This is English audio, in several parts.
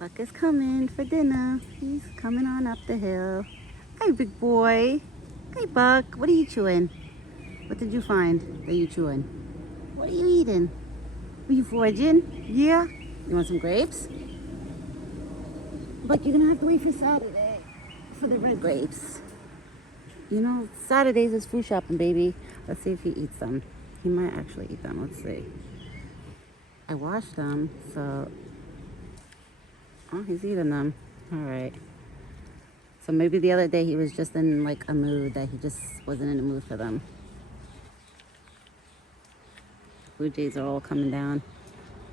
Buck is coming for dinner. He's coming on up the hill. Hey, big boy. Hey, Buck. What are you chewing? What did you find that you chewing? What are you eating? Are you foraging? Yeah? You want some grapes? But you're gonna have to wait for Saturday for the red grapes. You know, Saturdays is food shopping, baby. Let's see if he eats them. He might actually eat them. Let's see. I washed them, so... Oh, he's eating them. All right. So maybe the other day he was just in like a mood that he just wasn't in the mood for them. Blue jays are all coming down.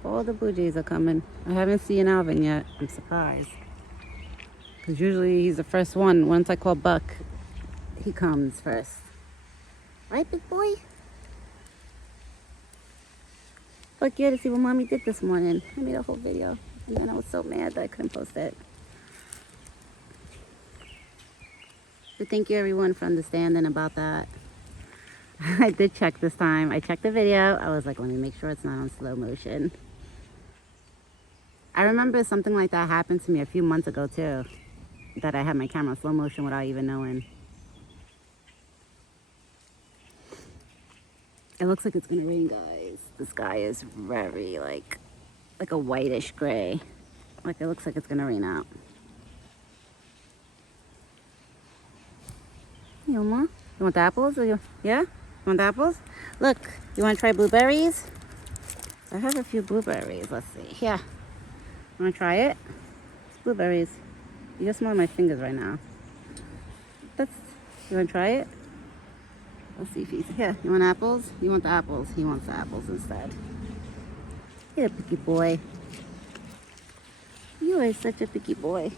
All the blue jays are coming. I haven't seen Alvin yet. I'm surprised. Because usually he's the first one. Once I call Buck, he comes first. Right, big boy? Buck, you had to see what Mommy did this morning. I made a whole video. And then I was so mad that I couldn't post it. But thank you everyone for understanding about that. I did check this time. I checked the video. I was like, let me make sure it's not on slow motion. I remember something like that happened to me a few months ago too. That I had my camera on slow motion without even knowing. It looks like it's gonna rain, guys. The sky is very like a whitish gray. Like it looks like it's gonna rain out. Hey, Oma, you want the apples? Or yeah? You want the apples? Look, you want to try blueberries? I have a few blueberries. Let's see. Here. You want to try it? It's blueberries. You can smell my fingers right now. You want to try it? Let's see if he's here. You want apples? You want the apples? He wants the apples instead. You're a picky boy. You are such a picky boy.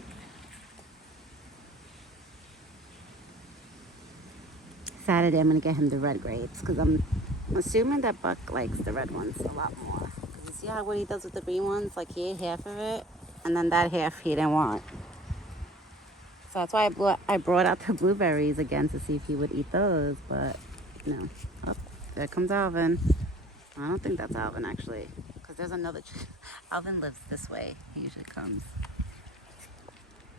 Saturday I'm gonna get him the red grapes because I'm assuming that Buck likes the red ones a lot more. Because you see how what he does with the green ones? Like he ate half of it and then that half he didn't want. So that's why I brought out the blueberries again to see if he would eat those, but no. Oh, there comes Alvin. I don't think that's Alvin actually, because there's another. Alvin lives this way. He usually comes.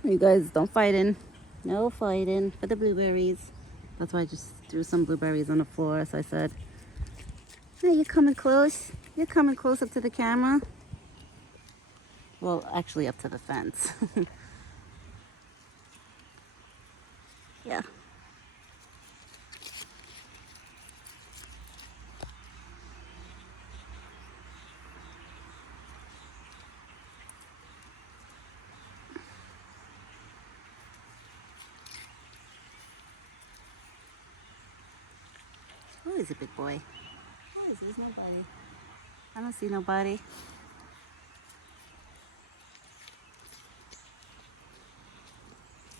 You guys don't fighting. No fighting for the blueberries. That's why I just threw some blueberries on the floor. So I said, hey, you're coming close. You're coming close up to the camera. Well, actually up to the fence. Yeah. Who is a big boy? Who is it? There's nobody. I don't see nobody.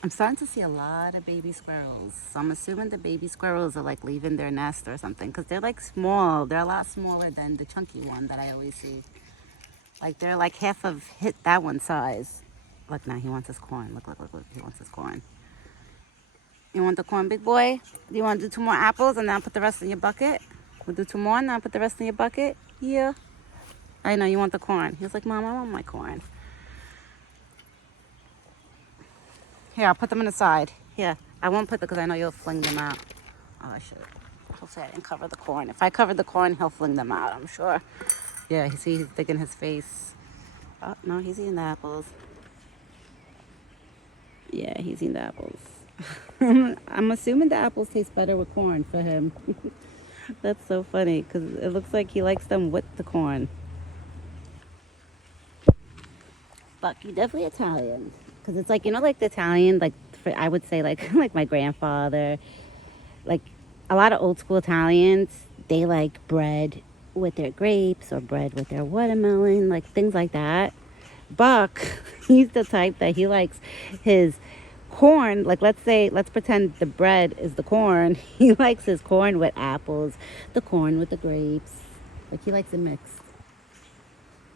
I'm starting to see a lot of baby squirrels. So I'm assuming the baby squirrels are like leaving their nest or something because they're like small. They're a lot smaller than the chunky one that I always see. Like they're like half of that one size. Look now, he wants his corn. Look, look, look, look. He wants his corn. You want the corn, big boy? Do you want to do 2 more apples and then I'll put the rest in your bucket? We'll do 2 more and then I'll put the rest in your bucket? Yeah. I know, you want the corn. He was like, Mom, I want my corn. Here, I'll put them in the side. Here, I won't put them because I know you'll fling them out. Oh, I should. Hopefully I didn't cover the corn. If I covered the corn, he'll fling them out, I'm sure. Yeah, you see he's digging his face. Oh, no, he's eating the apples. Yeah, he's eating the apples. I'm assuming the apples taste better with corn for him. That's so funny because it looks like he likes them with the corn. Buck, you're definitely Italian. Because it's like, you know, like the Italian, like I would say like like my grandfather, like a lot of old school Italians, they like bread with their grapes or bread with their watermelon, like things like that. Buck, he's the type that he likes his corn, like let's pretend the bread is the corn. He likes his corn with apples, the corn with the grapes. Like he likes it mixed.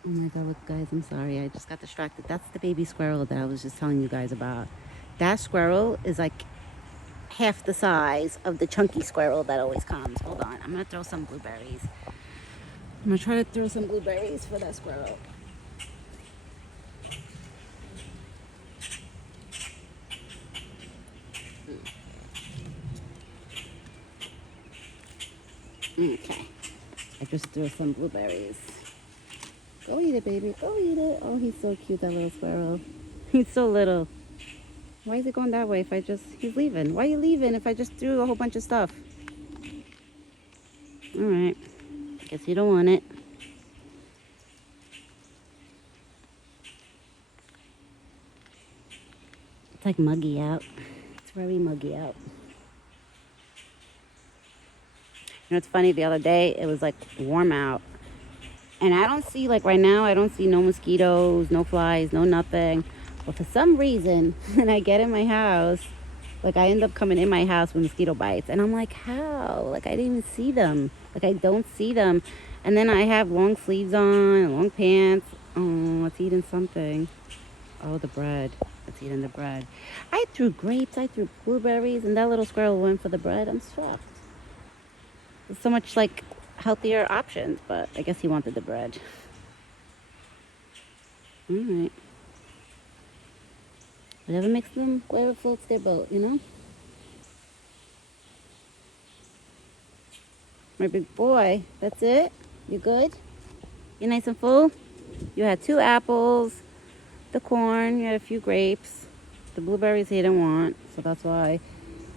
Oh my god, look guys, I'm sorry, I just got distracted. That's the baby squirrel that I was just telling you guys about. That squirrel is like half the size of the chunky squirrel that always comes. Hold on, I'm gonna throw some blueberries. I'm gonna try to throw some blueberries for that squirrel. Okay. I just threw some blueberries. Go eat it, baby. Go eat it. Oh, he's so cute, that little squirrel. He's so little. Why is he going that way if I just... He's leaving. Why are you leaving if I just threw a whole bunch of stuff? All right. Guess you don't want it. It's like muggy out. It's very muggy out. You know, it's funny. The other day, it was like warm out. And I don't see, like right now, I don't see no mosquitoes, no flies, no nothing. But for some reason, when I get in my house, like I end up coming in my house with mosquito bites. And I'm like, how? Like I didn't even see them. Like I don't see them. And then I have long sleeves on, and long pants. Oh, it's eating something. Oh, the bread. It's eating the bread. I threw grapes, I threw blueberries, and that little squirrel went for the bread. I'm shocked. There's so much like healthier options, but I guess he wanted the bread. All right. Whatever makes them, wherever floats their boat, you know? My big boy, that's it? You good? You nice and full? You had 2 apples, the corn, you had a few grapes. The blueberries he didn't want, so that's why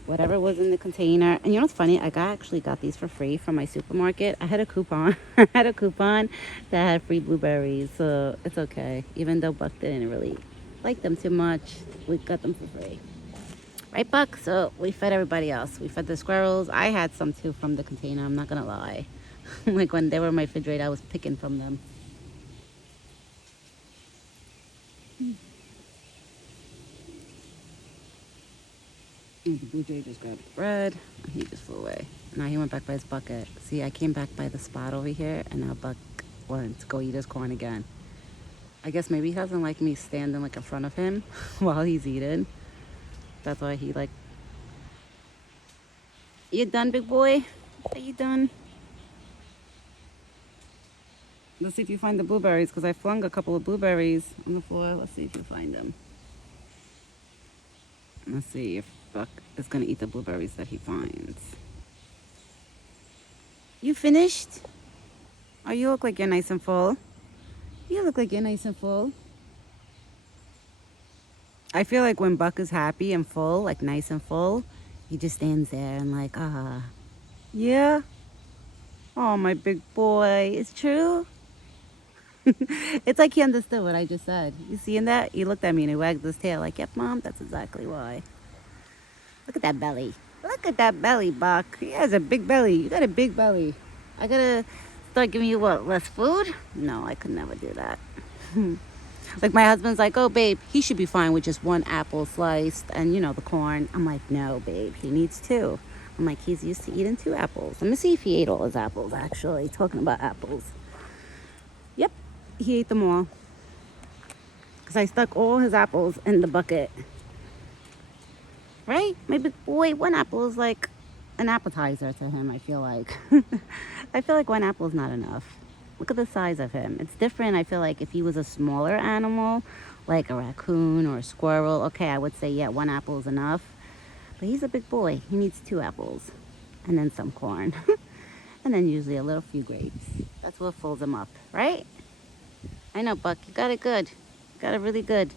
whatever was in the container. And you know what's funny? I actually got these for free from my supermarket. I had a coupon. I had a coupon that had free blueberries, so it's okay. Even though Buck didn't really like them too much, we got them for free. Right, Buck? So we fed everybody else. We fed the squirrels. I had some too from the container, I'm not gonna lie. Like when they were in my refrigerator, I was picking from them. And the blue jay just grabbed the bread and he just flew away. Now he went back by his bucket. See, I came back by the spot over here and now Buck wanted to go eat his corn again. I guess maybe he doesn't like me standing like in front of him while he's eating. That's why he like... You done, big boy? Are you done? Let's see if you find the blueberries, because I flung a couple of blueberries on the floor. Let's see if you find them. Let's see if Buck is going to eat the blueberries that he finds. You finished? Oh, you look like you're nice and full. You look like you're nice and full. I feel like when Buck is happy and full, like nice and full, he just stands there and like, ah. Yeah? Oh, my big boy. It's true? It's like he understood what I just said. You seeing that? He looked at me and he wagged his tail like, yep, Mom, that's exactly why. Look at that belly. Look at that belly, Buck. He has a big belly. You got a big belly. I gotta start giving you what, less food? No, I could never do that. Like my husband's like, oh, babe, he should be fine with just 1 apple sliced and, you know, the corn. I'm like, no, babe, he needs 2. I'm like, he's used to eating 2 apples. Let me see if he ate all his apples, actually. Talking about apples. Yep, he ate them all. Because I stuck all his apples in the bucket. Right? My big boy, 1 apple is like an appetizer to him, I feel like. I feel like 1 apple is not enough. Look at the size of him. It's different, I feel like, if he was a smaller animal, like a raccoon or a squirrel. Okay, I would say, yeah, 1 apple is enough. But he's a big boy. He needs 2 apples. And then some corn. And then usually a little few grapes. That's what fills him up, right? I know, Buck. You got it good. You got it really good.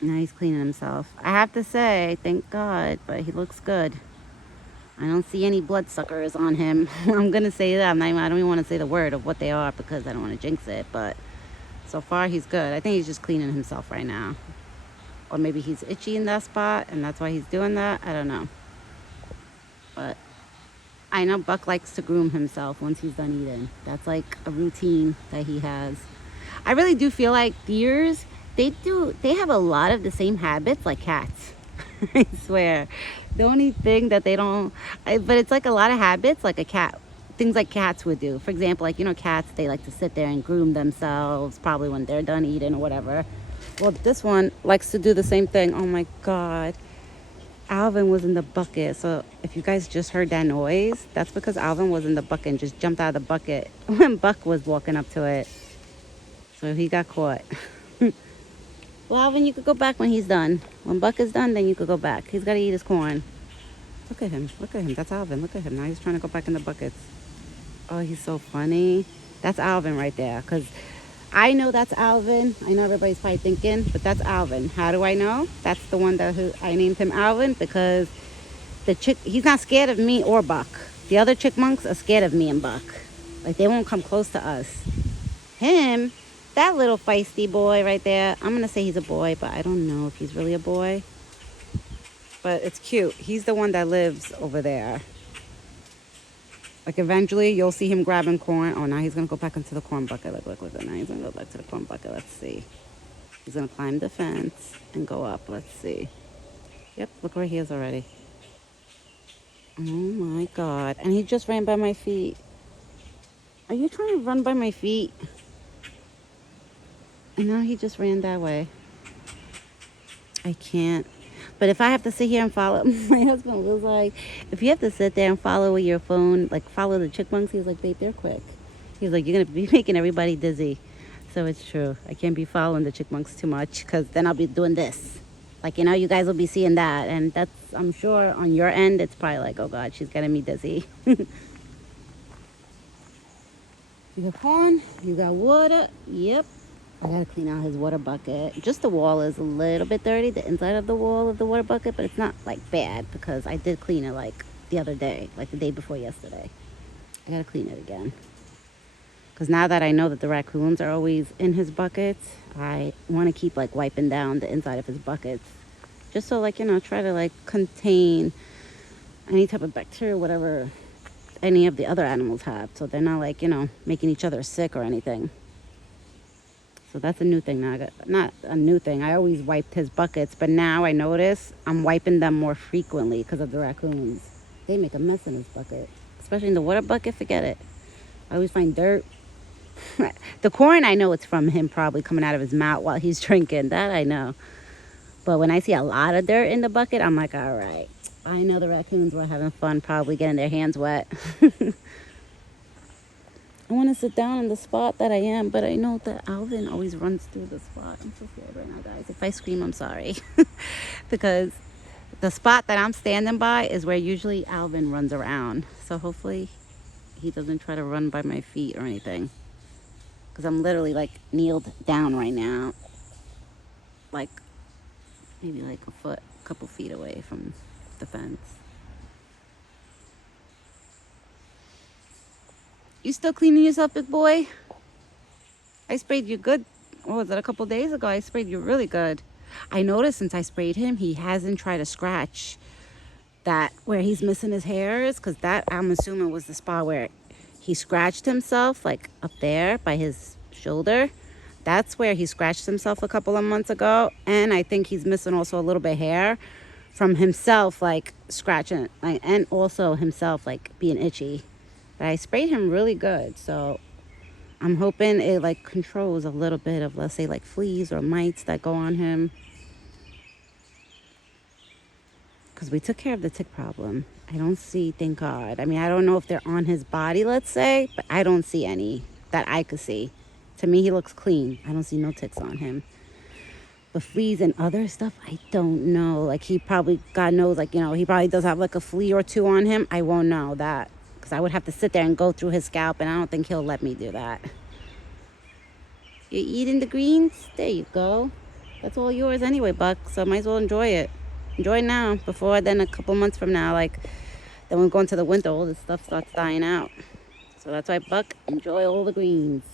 Now he's cleaning himself. I have to say, thank God, but he looks good. I don't see any bloodsuckers on him. I'm going to say that. I don't even want to say the word of what they are because I don't want to jinx it. But so far, he's good. I think he's just cleaning himself right now. Or maybe he's itchy in that spot and that's why he's doing that. I don't know. But I know Buck likes to groom himself once he's done eating. That's like a routine that he has. I really do feel like deers, they have a lot of the same habits like cats. I swear. The only thing that they don't, but it's like a lot of habits like a cat, things like cats would do. For example, like, you know, cats, they like to sit there and groom themselves probably when they're done eating or whatever. Well, this one likes to do the same thing. Oh my God. Alvin was in the bucket. So if you guys just heard that noise, that's because Alvin was in the bucket and just jumped out of the bucket when Buck was walking up to it. So he got caught. Well, Alvin, you could go back when he's done. When Buck is done, then you could go back. He's got to eat his corn. Look at him. Look at him. That's Alvin. Look at him. Now he's trying to go back in the buckets. Oh, he's so funny. That's Alvin right there. Because I know that's Alvin. I know everybody's probably thinking, but that's Alvin. How do I know? That's the one that I named him Alvin because he's not scared of me or Buck. The other chickmunks are scared of me and Buck. Like, they won't come close to us. Him, that little feisty boy right there, I'm going to say he's a boy, but I don't know if he's really a boy. But it's cute. He's the one that lives over there. Like, eventually, you'll see him grabbing corn. Oh, now he's going to go back into the corn bucket. Look. Now he's going to go back to the corn bucket. Let's see. He's going to climb the fence and go up. Let's see. Yep, look where he is already. Oh, my God. And he just ran by my feet. Are you trying to run by my feet? And now he just ran that way. I can't. But if I have to sit here and follow, my husband was like, if you have to sit there and follow with your phone, like follow the chickmunks, he was like, babe, they're quick. He's like, you're going to be making everybody dizzy. So it's true. I can't be following the chickmunks too much because then I'll be doing this. Like, you know, you guys will be seeing that. And that's, I'm sure on your end, it's probably like, oh God, she's getting me dizzy. You got corn, you got water. Yep. I gotta clean out his water bucket. Just the wall is a little bit dirty, the inside of the wall of the water bucket, but it's not like bad because I did clean it like the other day, like the day before yesterday. I gotta clean it again. Because now that I know that the raccoons are always in his buckets, I want to keep like wiping down the inside of his buckets. Just so, like, you know, try to like contain any type of bacteria, whatever any of the other animals have. So they're not like, you know, making each other sick or anything. So that's a new thing now. Not a new thing. I always wiped his buckets, but now I notice I'm wiping them more frequently because of the raccoons. They make a mess in his bucket, especially in the water bucket. Forget it. I always find dirt. The corn, I know it's from him probably coming out of his mouth while he's drinking. That I know. But when I see a lot of dirt in the bucket, I'm like, all right. I know the raccoons were having fun, probably getting their hands wet. I want to sit down in the spot that I am, but I know that Alvin always runs through the spot. I'm so scared right now, guys. If I scream, I'm sorry. Because the spot that I'm standing by is where usually Alvin runs around. So hopefully he doesn't try to run by my feet or anything. Because I'm literally like kneeled down right now. Like maybe like a couple feet away from the fence. You still cleaning yourself, big boy? I sprayed you good. What was it, a couple days ago? I sprayed you really good. I noticed since I sprayed him, he hasn't tried to scratch that where he's missing his hairs. Because that, I'm assuming, was the spot where he scratched himself, like up there by his shoulder. That's where he scratched himself a couple of months ago. And I think he's missing also a little bit of hair from himself, like scratching, like, and also himself, like being itchy. But I sprayed him really good, so I'm hoping it like controls a little bit of, let's say, like fleas or mites that go on him. Because we took care of the tick problem. I don't see, thank God. I mean, I don't know if they're on his body, let's say, but I don't see any that I could see. To me, he looks clean. I don't see no ticks on him. But fleas and other stuff, I don't know. Like, he probably, God knows, like, you know, he probably does have like a flea or two on him. I won't know that. Because I would have to sit there and go through his scalp, and I don't think he'll let me do that. You're eating the greens? There you go. That's all yours anyway, Buck. So might as well enjoy it. Enjoy it now. Before then, a couple months from now, like, then when we go into the winter, all this stuff starts dying out. So that's why, Buck, enjoy all the greens.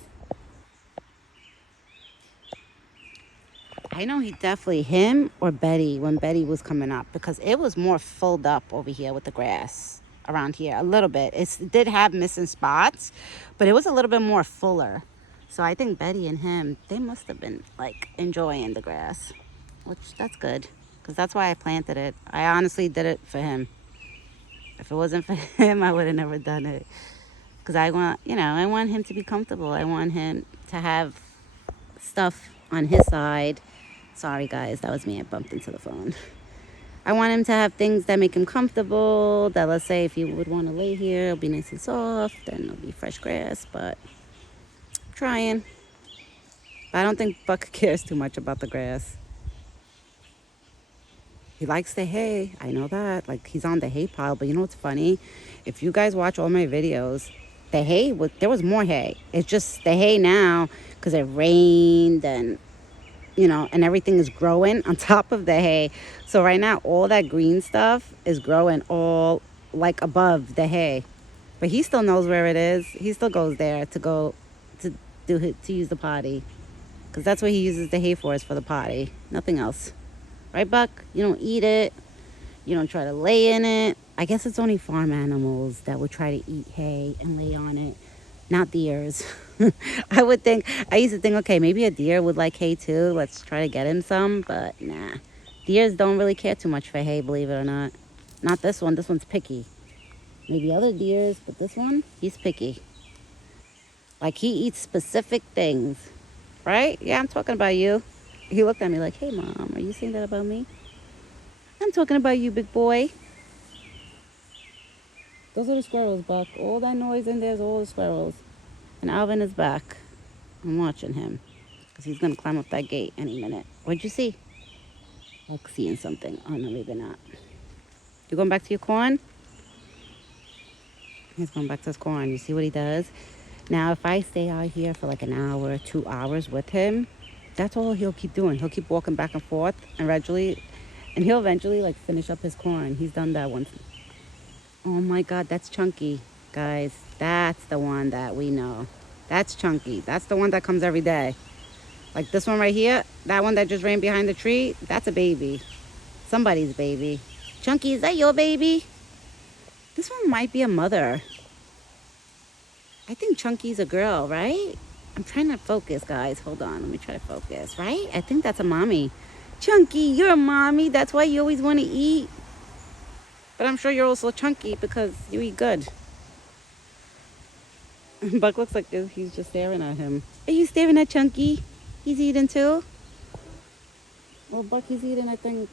I know he definitely, him or Betty, when Betty was coming up, because it was more filled up over here with the grass around here a little bit. It did have missing spots, but it was a little bit more fuller. So I think Betty and him, they must have been like enjoying the grass, which that's good, because that's why I planted it. I honestly did it for him. If it wasn't for him, I would have never done it. Because I want, you know, I want him to be comfortable. I want him to have stuff on his side. Sorry guys, that was me. I bumped into the phone. I want him to have things that make him comfortable, that, let's say, if he would want to lay here, it'll be nice and soft, and it'll be fresh grass, but I'm trying. But I don't think Buck cares too much about the grass. He likes the hay. I know that. Like, he's on the hay pile. But you know what's funny? If you guys watch all my videos, the hay was there was more hay. It's just the hay now because it rained and and everything is growing on top of the hay. So right now, all that green stuff is growing all like above the hay. But he still knows where it is. He still goes there to go to to use the potty because that's what he uses the hay for, is for the potty, nothing else. Right, Buck? You don't eat it. You don't try to lay in it. I guess it's only farm animals that would try to eat hay and lay on it, not deers. I used to think, okay, maybe a deer would like hay too. Let's try to get him some, but nah. Deers don't really care too much for hay, believe it or not. Not this one. This one's picky. Maybe other deers, but this one, he's picky. Like, he eats specific things, right? Yeah, I'm talking about you. He looked at me like, hey, Mom, are you saying that about me? I'm talking about you, big boy. Those are the squirrels, Buck. All that noise in there is all the squirrels. And Alvin is back. I'm watching him because he's going to climb up that gate any minute. What'd you see? Like seeing something. Oh, no, maybe not. You going back to your corn? He's going back to his corn. You see what he does? Now, if I stay out here for like an hour, 2 hours with him, that's all he'll keep doing. He'll keep walking back and forth and he'll eventually like finish up his corn. He's done that once. Oh my God, that's Chunky, guys. That's the one that we know. That's Chunky. That's the one that comes every day. Like this one right here, that one that just ran behind the tree, that's a baby. Somebody's baby. Chunky, is that your baby? This one might be a mother. I think Chunky's a girl, right? I'm trying to focus, guys. Hold on, let me try to focus, right? I think that's a mommy. Chunky, you're a mommy. That's why you always want to eat. But I'm sure you're also chunky because you eat good. Buck looks like he's just staring at him. Are you staring at Chunky? He's eating too? Well, Buck, he's eating, I think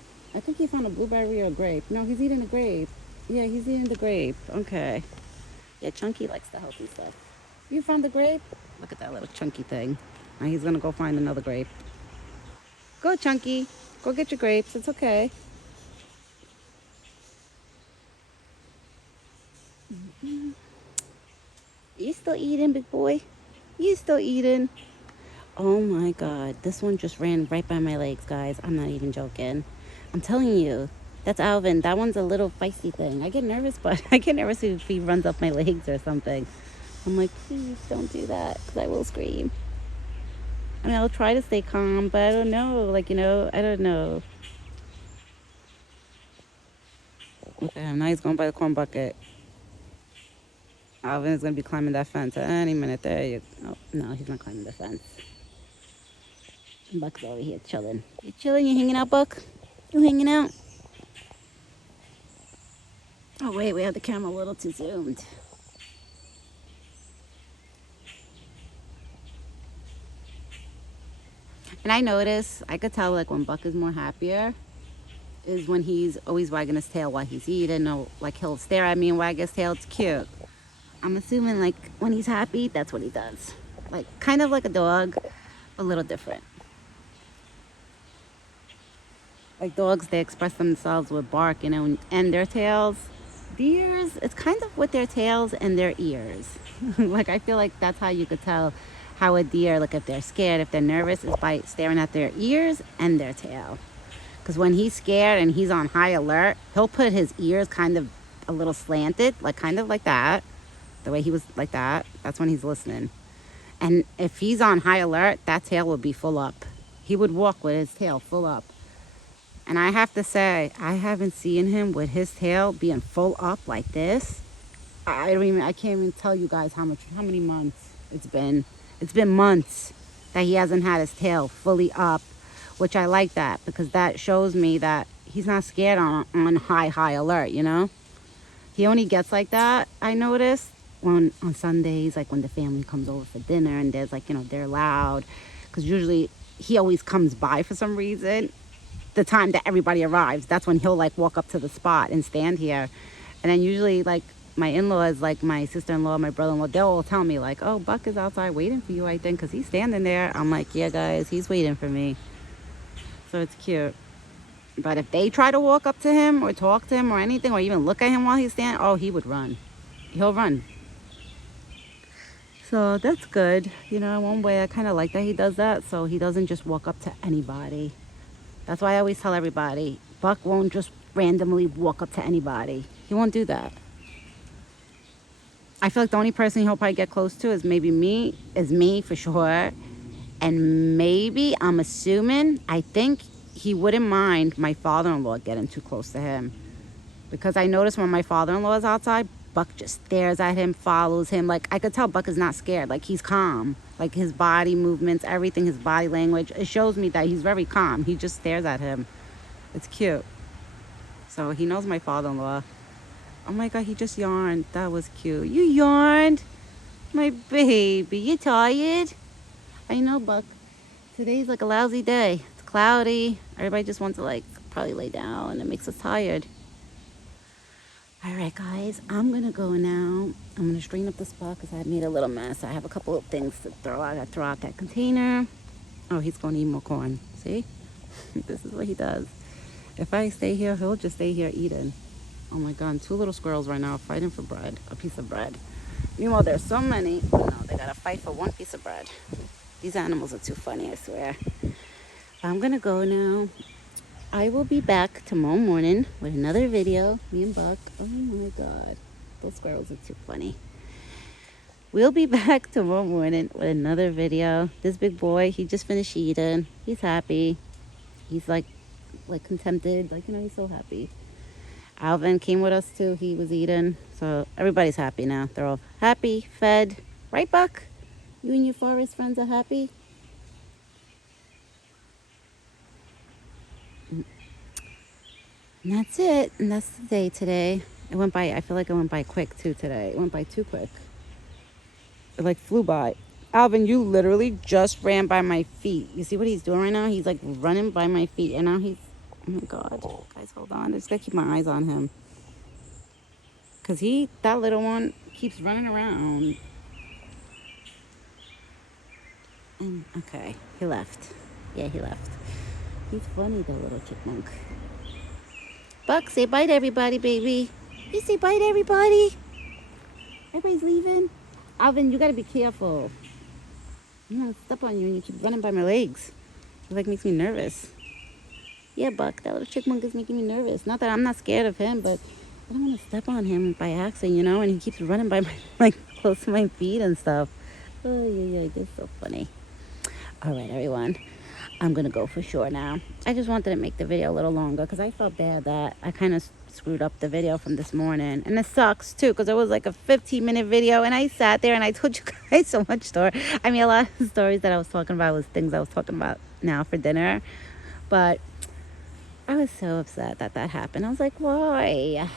he found a blueberry or a grape. No, he's eating a grape. Yeah, he's eating the grape. Okay. Yeah, Chunky likes the healthy stuff. You found the grape? Look at that little Chunky thing. Now he's going to go find another grape. Go, Chunky. Go get your grapes. It's okay. You still eating, big boy? You still eating? Oh my God. This one just ran right by my legs, guys. I'm not even joking. I'm telling you. That's Alvin. That one's a little feisty thing. I get nervous, but I get nervous if he runs up my legs or something. I'm like, please don't do that because I will scream. I mean, I'll try to stay calm, but I don't know. Like, I don't know. Okay, now he's going by the corn bucket. Alvin is going to be climbing that fence at any minute. There you go. Oh, no, he's not climbing the fence. Buck's over here chilling. You chilling? You hanging out, Buck? You hanging out? Oh, wait, we have the camera a little too zoomed. And I could tell like when Buck is more happier is when he's always wagging his tail while he's eating, or like he'll stare at me and wag his tail. It's cute. I'm assuming like when he's happy, that's what he does. Like kind of like a dog, a little different. Like dogs, they express themselves with bark, and their tails. Deers, it's kind of with their tails and their ears. Like I feel like that's how you could tell how a deer, like if they're scared, if they're nervous, is by staring at their ears and their tail. Because when he's scared and he's on high alert, he'll put his ears kind of a little slanted, like kind of like that. The way he was like that, that's when he's listening. And if he's on high alert, that tail would be full up. He would walk with his tail full up. And I have to say, I haven't seen him with his tail being full up like this. I can't even tell you guys how many months it's been. It's been months that he hasn't had his tail fully up, which I like that because that shows me that he's not scared on high alert, He only gets like that, I noticed, on Sundays, like when the family comes over for dinner and there's like, they're loud. Because usually he always comes by for some reason. The time that everybody arrives, that's when he'll like walk up to the spot and stand here. And then usually like my in-laws, like my sister-in-law, my brother-in-law, they'll all tell me like, oh, Buck is outside waiting for you, I think, because he's standing there. I'm like, yeah, guys, he's waiting for me. So it's cute. But if they try to walk up to him or talk to him or anything, or even look at him while he's standing, oh, he would run. He'll run. So that's good. You know, one way I kind of like that he does that, so he doesn't just walk up to anybody. That's why I always tell everybody, Buck won't just randomly walk up to anybody. He won't do that. I feel like the only person he'll probably get close to is maybe me, for sure. And maybe, I'm assuming, I think he wouldn't mind my father-in-law getting too close to him. Because I notice when my father-in-law is outside, Buck just stares at him, follows him. Like, I could tell Buck is not scared. Like, he's calm. Like, his body movements, everything, his body language, it shows me that he's very calm. He just stares at him. It's cute. So he knows my father-in-law. Oh my God, he just yawned. That was cute. You yawned? My baby, you tired? I know, Buck. Today's like a lousy day. It's cloudy. Everybody just wants to like probably lay down, and it makes us tired. All right, guys, I'm gonna go now. I'm gonna straighten up the spot because I made a little mess. I have a couple of things to throw out. I throw out that container. Oh, he's gonna eat more corn. See? This is what he does. If I stay here, he'll just stay here eating. Oh my God, 2 little squirrels right now fighting for bread, a piece of bread. Meanwhile, there's so many. No, they gotta fight for 1 piece of bread. These animals are too funny, I swear. I'm gonna go now. I will be back tomorrow morning with another video. Me and Buck. Oh my God, those squirrels are too funny. We'll be back tomorrow morning with another video. This big boy, he just finished eating. He's happy. He's like contented. Like, you know, he's so happy. Alvin came with us too. He was eating. So everybody's happy now. They're all happy, fed. Right, Buck? You and your forest friends are happy? And that's it. And that's the day today. It went by, I feel like it went by quick too today. It went by too quick. It like flew by. Alvin, you literally just ran by my feet. You see what he's doing right now? He's like running by my feet. And now he's, oh my God. Guys, hold on. I just gotta keep my eyes on him. Because that little one keeps running around. And, okay, he left. Yeah, he left. He's funny, the little chipmunk. Buck, say bye to everybody, baby. You say bye to everybody. Everybody's leaving. Alvin, you gotta be careful. I'm gonna step on you and you keep running by my legs. It like makes me nervous. Yeah, Buck, that little chipmunk is making me nervous. Not that I'm not scared of him, but I don't want to step on him by accident, you know? And he keeps running by my, like, close to my feet and stuff. Oh, yeah, that's so funny. All right, everyone. I'm going to go for sure now. I just wanted to make the video a little longer because I felt bad that I kind of screwed up the video from this morning. And it sucks, too, because it was like a 15-minute video. And I sat there and I told you guys so much story. I mean, a lot of the stories that I was talking about was things I was talking about now for dinner. But I was so upset that happened. I was like, why?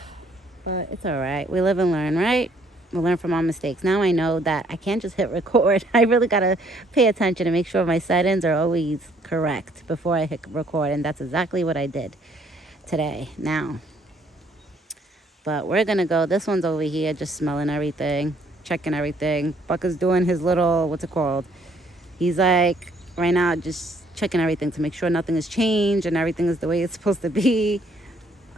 But it's all right. We live and learn, right? We learn from our mistakes. Now I know that I can't just hit record. I really got to pay attention and make sure my settings are always correct before I hit record. And that's exactly what I did today, now. But we're going to go. This one's over here just smelling everything, checking everything. Buck is doing his little, what's it called? He's like, right now, just checking everything to make sure nothing has changed and everything is the way it's supposed to be.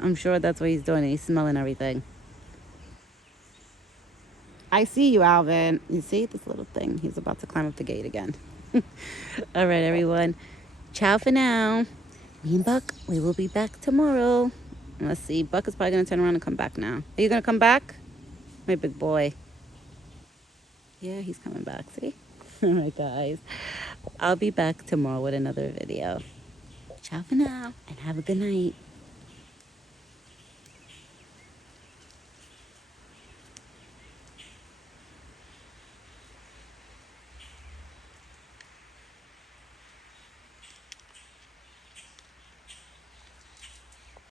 I'm sure that's what he's doing. He's smelling everything. I see you, Alvin. You see this little thing? He's about to climb up the gate again. All right, everyone. Ciao for now. Me and Buck, we will be back tomorrow. Let's see. Buck is probably going to turn around and come back now. Are you going to come back? My big boy. Yeah, he's coming back. See? All right, guys. I'll be back tomorrow with another video. Ciao for now, and have a good night.